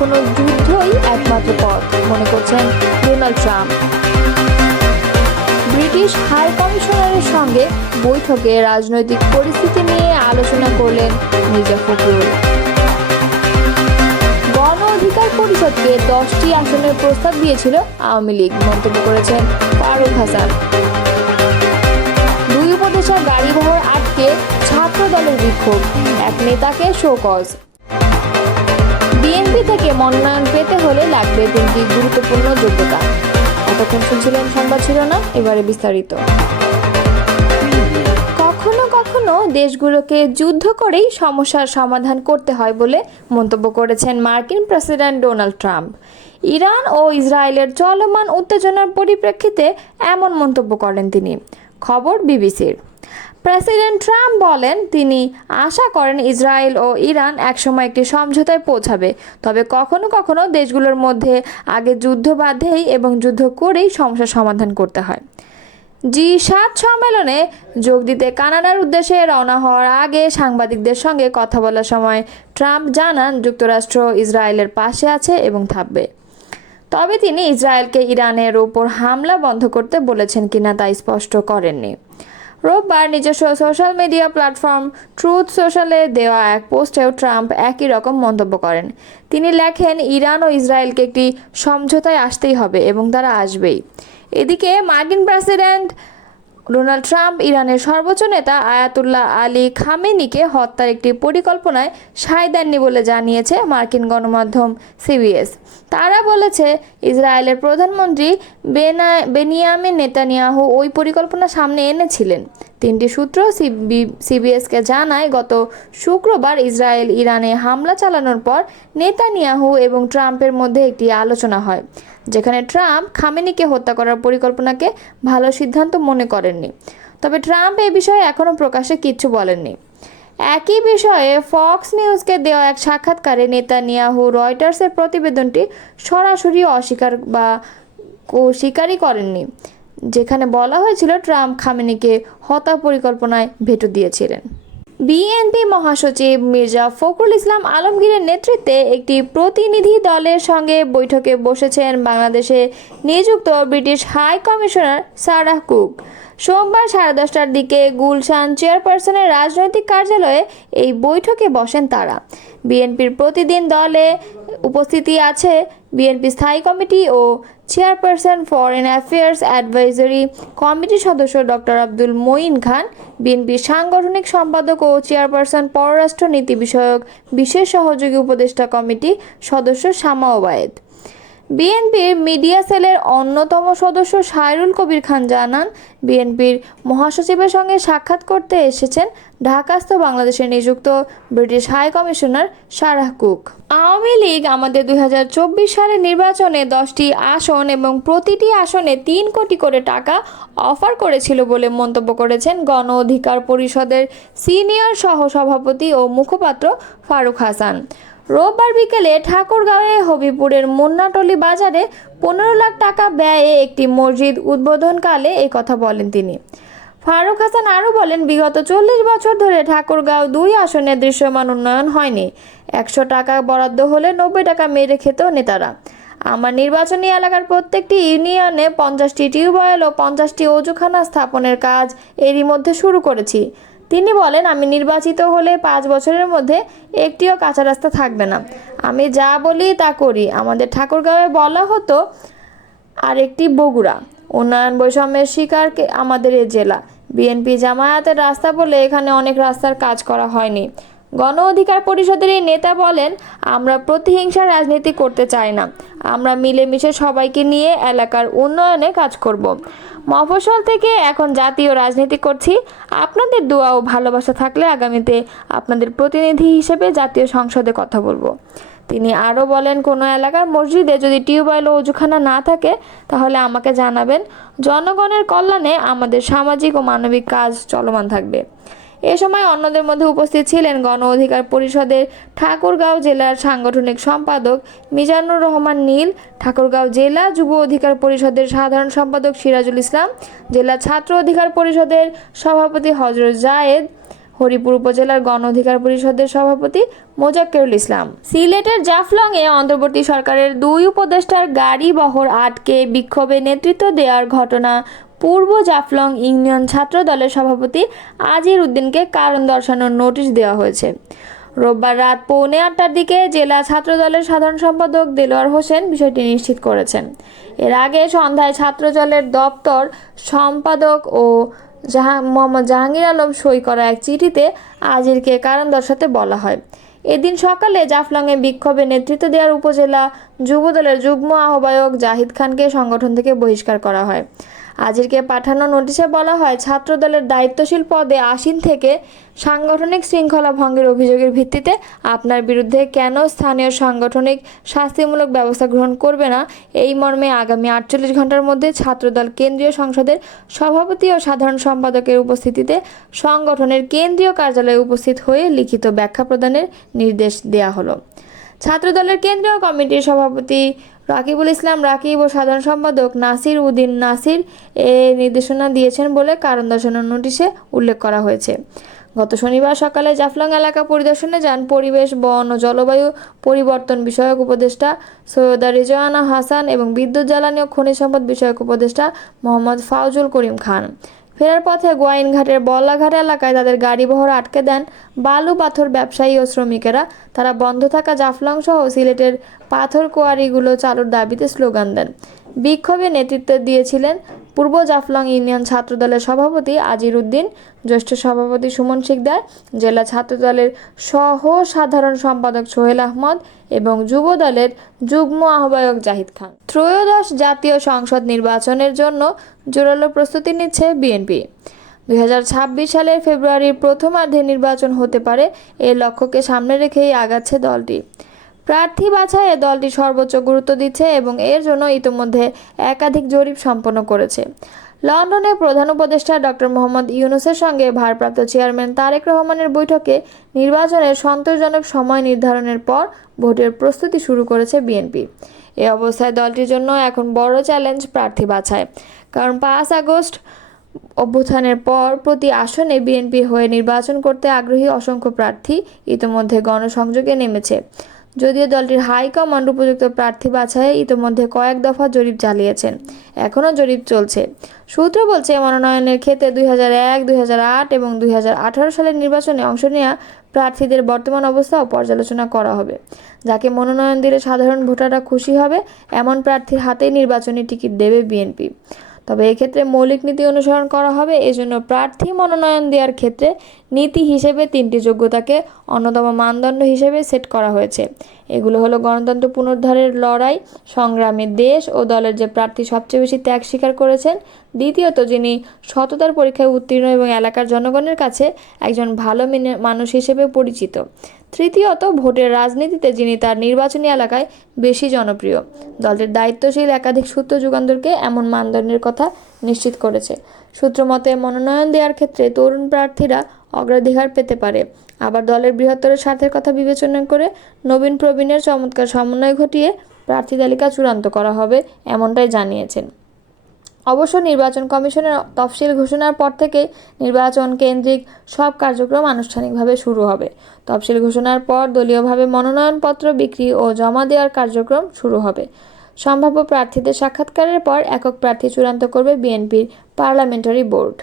এখনো যুদ্ধই একমাত্র পথ মনে করছেন ডোনাল্ড ট্রাম্প। ব্রিটিশ হাই কমিশনারের সঙ্গে বৈঠকে রাজনৈতিক পরিস্থিতি নিয়ে আলোচনা করলেন মির্জা ফখরুল। গণ অধিকার পরিষদকে 10টি আসনের প্রস্তাব দিয়েছিল আওয়ামী লীগ, মন্তব্য করেছেন ফারুক হাসান। দুই উপদেষ্টার গাড়িবহর আটকে ছাত্র দলের বিক্ষোভ, এক নেতাকে শোকজ। বিএনপি থেকে মনোনয়ন পেতে হলে লাগবে 3টি গুরুত্বপূর্ণ যোগ্যতা। এতক্ষণ শুনছিলেন সংবাদ শিরোনাম, এবারে বিস্তারিত। কখনো কখনো দেশগুলোকে যুদ্ধ করেই সমস্যার সমাধান করতে হয় বলে মন্তব্য করেছেন মার্কিন প্রেসিডেন্ট ডোনাল্ড ট্রাম্প। ইরান ও ইসরায়েলের চলমান উত্তেজনার পরিপ্রেক্ষিতে এমন মন্তব্য করেন তিনি। খবর বিবিসির। প্রেসিডেন্ট ট্রাম্প বলেন তিনি আশা করেন ইসরায়েল ও ইরান একসময় একটি সমঝোতায় পৌঁছাবে, তবে কখনো কখনো দেশগুলোর মধ্যে আগে যুদ্ধ বাধেই এবং যুদ্ধ করেই সমস্যার সমাধান করতে হয়। জি7 সম্মেলনে যোগ দিতে কানাডার উদ্দেশ্যে রওনা হওয়ার আগে সাংবাদিকদের সঙ্গে কথা বলার সময় ট্রাম্প জানান যুক্তরাষ্ট্র ইসরায়েলের পাশে আছে এবং থাকবে। তবে তিনি ইসরায়েলকে ইরানের ওপর হামলা বন্ধ করতে বলেছেন কিনা তা স্পষ্ট করেননি। রোববার নিজস্ব সোশ্যাল মিডিয়া প্ল্যাটফর্ম ট্রুথ সোশ্যালে দেওয়া এক পোস্টেও ট্রাম্প একই রকম মন্তব্য করেন। তিনি লেখেন, ইরান ও ইসরায়েলকে একটি সমঝোতায় আসতেই হবে এবং তারা আসবেই। এদিকে মার্কিন প্রেসিডেন্ট ডোনাল্ড ট্রাম্প ইরানের সর্বোচ্চ নেতা আয়াতুল্লাহ আলী খামেনিকে হত্যার একটি পরিকল্পনায় সায় দেননি বলে জানিয়েছে মার্কিন গণমাধ্যম সিবিএস। তারা বলেছে ইসরায়েলের প্রধানমন্ত্রী বেনিয়ামিন নেতানিয়াহু ওই পরিকল্পনা সামনে এনেছিলেন। 3টি সূত্র সিবিএসকে জানায়, গত শুক্রবার ইসরায়েল ইরানে হামলা চালানোর পর নেতানিয়াহু এবং ট্রাম্পের মধ্যে একটি আলোচনা হয়, যেখানে ট্রাম্প খামেনিকে হত্যা করার পরিকল্পনাকে ভালো সিদ্ধান্ত মনে করেননি। তবে ট্রাম্প এ বিষয়ে এখনও প্রকাশ্যে কিচ্ছু বলেননি। একই বিষয়ে ফক্স নিউজকে দেওয়া এক সাক্ষাৎকারে নেতানিয়াহু রয়টার্সের প্রতিবেদনটি সরাসরি স্বীকারই করেননি, যেখানে বলা হয়েছিল ট্রাম্প খামেনিকে হত্যা পরিকল্পনায় ভেটো দিয়েছিলেন। বিএনপি মহাসচিব মির্জা ফখরুল ইসলাম আলমগীরের নেতৃত্বে একটি প্রতিনিধি দলের সঙ্গে বৈঠকে বসেছেন বাংলাদেশে নিযুক্ত British high commissioner Sarah Cook. সোমবার 10:30টার দিকে গুলশান চেয়ারপারসনের রাজনৈতিক কার্যালয়ে এই বৈঠকে বসেন তারা। বিএনপির প্রতিনিধি দলে উপস্থিতি আছে বিএনপি স্থায়ী কমিটি ও চেয়ারপারসন ফরেন অ্যাফেয়ার্স অ্যাডভাইজারি কমিটির সদস্য ডক্টর আব্দুল মঈন খান, বিএনপির সাংগঠনিক সম্পাদক ও চেয়ারপারসন পররাষ্ট্র নীতি বিষয়ক বিশেষ সহযোগী উপদেষ্টা কমিটি সদস্য শামা ওবায়েদ। বিএনপির মিডিয়া সেলের অন্যতম সদস্য সাইরুল কবির খান জানান, বিএনপির মহাসচিবের সঙ্গে সাক্ষাৎ করতে এসেছেন ঢাকাস্থ বাংলাদেশে নিযুক্ত British high commissioner Sarah Cook. Awami League আমাদের 2024 সালের নির্বাচনে 10টি আসন এবং প্রতিটি আসনে 3 কোটি করে টাকা অফার করেছিল বলে মন্তব্য করেছেন গণ অধিকার পরিষদের সিনিয়র সহসভাপতি ও মুখপাত্র ফারুক হাসান। রোববার বিকেলে ঠাকুরগাঁওয়ে হবিপুরের মুন্নাটলি বাজারে 15 লাখ টাকা ব্যয়ে একটি মসজিদ উদ্বোধনকালে এই কথা বলেন তিনি। ফারুক হাসান আরও বলেন, বিগত 40 বছর ধরে ঠাকুরগাঁও 2 আসনে দৃশ্যমান উন্নয়ন হয়নি। 100 টাকা বরাদ্দ হলে 90 টাকা মেরে খেত নেতারা। আমার নির্বাচনী এলাকার প্রত্যেকটি ইউনিয়নে 50টি টিউবওয়েল ও 50টি অজুখানা স্থাপনের কাজ এরই মধ্যে শুরু করেছি। তিনি বলেন, আমি নির্বাচিত হলে 5 বছরের মধ্যে একটিও কাঁচা রাস্তা থাকবে না। আমি যা বলি তা করি। আমাদের ঠাকুরগাঁওয়ে বলা হতো আরেকটি বগুড়া। উন্নয়ন বৈষম্যের শিকার আমাদের এ জেলা। বিএনপি জামায়াতের রাস্তা বলে এখানে অনেক রাস্তার কাজ করা হয়নি। গণ অধিকার পরিষদের এই নেতা বলেন, আমরা প্রতিহিংসার রাজনীতি করতে চাই না। আমরা মিলেমিশে সবাইকে নিয়ে এলাকার উন্নয়নে কাজ করব। মফস্বল থেকে এখন জাতীয় রাজনীতি করছি। আপনাদের দোয়া ও ভালোবাসা থাকলে আগামীতে আপনাদের প্রতিনিধি হিসেবে জাতীয় সংসদে কথা বলবো। তিনি আরও বলেন, কোনো এলাকার মসজিদে যদি টিউবওয়েল ও অজুখানা না থাকে তাহলে আমাকে জানাবেন। জনগণের কল্যাণে আমাদের সামাজিক ও মানবিক কাজ চলমান থাকবে। এ সময় অন্যদের মধ্যে উপস্থিত ছিলেন গণ অধিকার পরিষদের ঠাকুরগাঁও জেলার সাংগঠনিক সম্পাদক মিজানুর রহমান নীল, ঠাকুরগাঁও জেলা যুব অধিকার পরিষদের সাধারণ সম্পাদক সিরাজুল ইসলাম, জেলা ছাত্র অধিকার পরিষদের সভাপতি হজরত জায়েদ হরিপুর উপজেলার গণ অধিকার পরিষদের সভাপতি মোজাক্কেরুল ইসলাম। সিলেটের জাফলংয়ে অন্তর্বর্তী সরকারের 2 উপদেষ্টার গাড়ি বহর আটকে বিক্ষোভে নেতৃত্ব দেওয়ার ঘটনা পূর্ব জাফলং ইউনিয়ন ছাত্র দলের সভাপতি আজির উদ্দিনকে কারণ দর্শানোর নোটিশ দেওয়া হয়েছে। রোববার রাত 7:45টার দিকে জেলা ছাত্র দলের সাধারণ সম্পাদক দেলোয়ার হোসেন বিষয়টি নিশ্চিত করেছেন। এর আগে সন্ধ্যায় ছাত্র দলের দপ্তর সম্পাদক ও মোহাম্মদ জাহাঙ্গীর আলম সই করা এক চিঠিতে আজিরকে কারণ দর্শাতে বলা হয়। এদিন সকালে জাফলংয়ে বিক্ষোভে নেতৃত্ব দেওয়ার উপজেলা যুবদলের যুগ্ম আহ্বায়ক জাহিদ খানকে সংগঠন থেকে বহিষ্কার করা হয়। আজিরকে পাঠানো নোটিশে বলা হয়, ছাত্রদলের দায়িত্বশীল পদে আসীন থেকে সাংগঠনিক শৃঙ্খলা ভঙ্গের অভিযোগের ভিত্তিতে আপনার বিরুদ্ধে কেন স্থানীয় সাংগঠনিক শাস্তিমূলক ব্যবস্থা গ্রহণ করবে না, এই মর্মে আগামী 48 ঘন্টার মধ্যে ছাত্রদল কেন্দ্রীয় সংসদের সভাপতি ও সাধারণ সম্পাদকের উপস্থিতিতে সংগঠনের কেন্দ্রীয় কার্যালয়ে উপস্থিত হয়ে লিখিত ব্যাখ্যা প্রদানের নির্দেশ দেওয়া হলো। ছাত্রদলের কেন্দ্রীয় কমিটির সভাপতি রাকিবুল ইসলাম রাকিব ও সাধারণ সম্পাদক নাসির উদ্দিন নাসির এ নির্দেশনা দিয়েছেন বলে কারণ দর্শানোর নোটিশে উল্লেখ করা হয়েছে। গত শনিবার সকালে জাফলং এলাকা পরিদর্শনে যান পরিবেশ, বন ও জলবায়ু পরিবর্তন বিষয়ক উপদেষ্টা সৈয়দা রিজওয়ানা হাসান এবং বিদ্যুৎ, জ্বালানি ও খনিজ সম্পদ বিষয়ক উপদেষ্টা মোহাম্মদ ফাউজুল করিম খান। ফেরার পথে গোয়াইনঘাটের বল্লাঘাট এলাকায় তাদের গাড়িবহর আটকে দেন বালু পাথর ব্যবসায়ী ও শ্রমিকেরা। তারা বন্ধ থাকা জাফলং সহ সিলেটের পাথর কোয়ারিগুলো চালুর দাবিতে স্লোগান দেন। বিক্ষোভে নেতৃত্ব দিয়েছিলেন পূর্ব জাফলং ইউনিয়ন ছাত্রদলের সভাপতি আজির উদ্দিন, জ্যেষ্ঠ সভাপতি সুমন শিকদার, জেলা ছাত্রদলের সহ সাধারণ সম্পাদক সোহেল আহমদ এবং যুব দলের যুগ্ম আহ্বায়ক জাহিদ খান। ত্রয়োদশ জাতীয় সংসদ নির্বাচনের জন্য জোরালো প্রস্তুতি নিচ্ছে বিএনপি। 2026 সালের ফেব্রুয়ারির প্রথমার্ধে নির্বাচন হতে পারে, এই লক্ষ্যকে সামনে রেখেই আগাচ্ছে দলটি। প্রার্থী বাছাইয়ে দলটি সর্বোচ্চ গুরুত্ব দিচ্ছে এবং এর জন্য ইতিমধ্যে একাধিক জরিপ সম্পন্ন করেছে। লন্ডনে প্রধান উপদেষ্টা ডক্টর মোহাম্মদ ইউনূসের সঙ্গে ভারপ্রাপ্ত চেয়ারম্যান তারেক রহমানের বৈঠকে নির্বাচনের সন্তোষজনক সময় নির্ধারণের পর ভোটের প্রস্তুতি শুরু করেছে বিএনপি। এ অবস্থায় দলটির জন্য এখন বড় চ্যালেঞ্জ প্রার্থী বাছাই, কারণ 5 আগস্ট অভ্যুত্থানের পর প্রতি আসনে বিএনপি হয়ে নির্বাচন করতে আগ্রহী অসংখ্য প্রার্থী ইতিমধ্যে গণসংযোগে নেমেছে। যদিও দলটির হাইকমান্ড উপযুক্ত প্রার্থী বাছাইয়ে ইতিমধ্যে কয়েক দফা জরিপ চালিয়েছেন, এখনও জরিপ চলছে। সূত্র বলছে, মনোনয়নের ক্ষেত্রে 2001, 2008 এবং 2018 সালের নির্বাচনে অংশ নেওয়া প্রার্থীদের বর্তমান অবস্থাও পর্যালোচনা করা হবে। যাকে মনোনয়ন দিলে সাধারণ ভোটাররা খুশি হবে, এমন প্রার্থীর হাতেই নির্বাচনী টিকিট দেবে বিএনপি। তবে এক্ষেত্রে মৌলিক নীতি অনুসরণ করা হবে। এজন্য প্রার্থী মনোনয়ন দেওয়ার ক্ষেত্রে নীতি হিসেবে 3টি যোগ্যতাকে অন্যতম মানদণ্ড হিসেবে সেট করা হয়েছে। এগুলো হলো গণতন্ত্র পুনরুদ্ধারের লড়াই সংগ্রামী দেশ ও দলের যে প্রার্থী সবচেয়ে বেশি ত্যাগ স্বীকার করেছেন, দ্বিতীয়ত যিনি সততার পরীক্ষায় উত্তীর্ণ এবং এলাকার জনগণের কাছে একজন ভালো মানুষ হিসেবে পরিচিত, তৃতীয়ত ভোটের রাজনীতিতে যিনি তার নির্বাচনী এলাকায় বেশি জনপ্রিয়। দলটির দায়িত্বশীল একাধিক সূত্র যুগান্তরকে এমন মানদণ্ডের কথা নিশ্চিত করেছে। সূত্র মতে, মনোনয়ন দেওয়ার ক্ষেত্রে তরুণ প্রার্থীরা অগ্রাধিকার পেতে পারে। আবার দলের বৃহত্তর স্বার্থের কথা বিবেচনা করে নবীন প্রবীণের চমৎকার সমন্বয় ঘটিয়ে প্রার্থী তালিকা চূড়ান্ত করা হবে, এমনটাই জানিয়েছেন। অবশ্য নির্বাচন কমিশনের তফসিল ঘোষণার পর থেকেই নির্বাচন কেন্দ্রিক সব কার্যক্রম আনুষ্ঠানিকভাবে শুরু হবে। তফসিল ঘোষণার পর দলীয়ভাবে মনোনয়নপত্র বিক্রি ও জমা দেওয়ার কার্যক্রম শুরু হবে। সম্ভাব্য প্রার্থীদের সাক্ষাৎকারের পর একক প্রার্থী চূড়ান্ত করবে বিএনপির পার্লামেন্টারি বোর্ড।